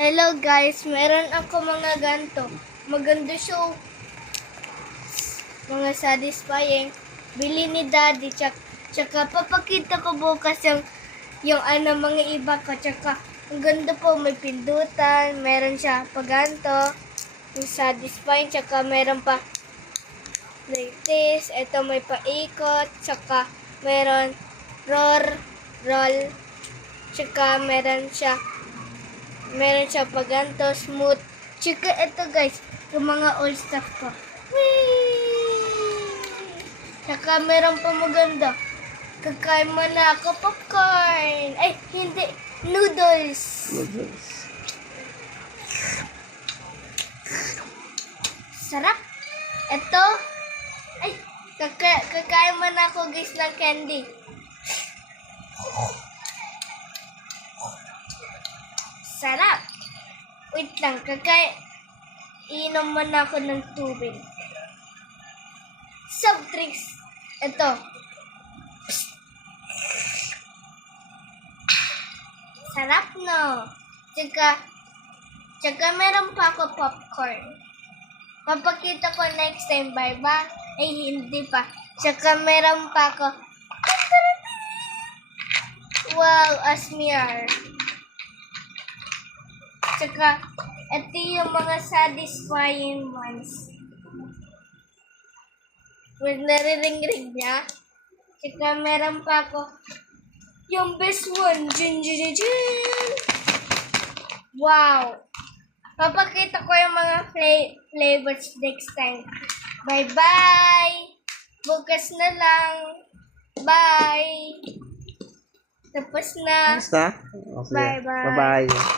Hello guys, meron ako mga ganto. Maganda siya. Mga satisfying. Bili ni Daddy. Tsaka papakita ko bukas yung mga iba ko. Tsaka ang ganda po, may pindutan. Meron siya paganto. Yung satisfying. Tsaka meron pa like this. Ito may paikot. Tsaka meron roll. Tsaka meron siya paganto, smooth. Tsaka ito guys, yung mga old stuff ko. Whee! Tsaka meron pa maganda. Kakain mo na ako popcorn. Ay, hindi. Noodles. Sarap. Ito. Ay, kakain mo na ako guys ng candy. Sarap. Wait lang, inom muna ako ng tubig. Soft drinks. Ito. Sarap, no? Tsaka meron pa ako popcorn. Papakita ko next time, ba? Ay, hindi pa. Tsaka meron pa ako. Wow, asmir. Tsaka, ito yung mga satisfying ones. With nariring-ring niya. Tsaka meron pa ako yung best one. Jin. Wow! Papakita ko yung mga flavors next time. Bye-bye! Bukas na lang. Bye! Tapos na. Basta? Okay. Bye-bye. Bye-bye.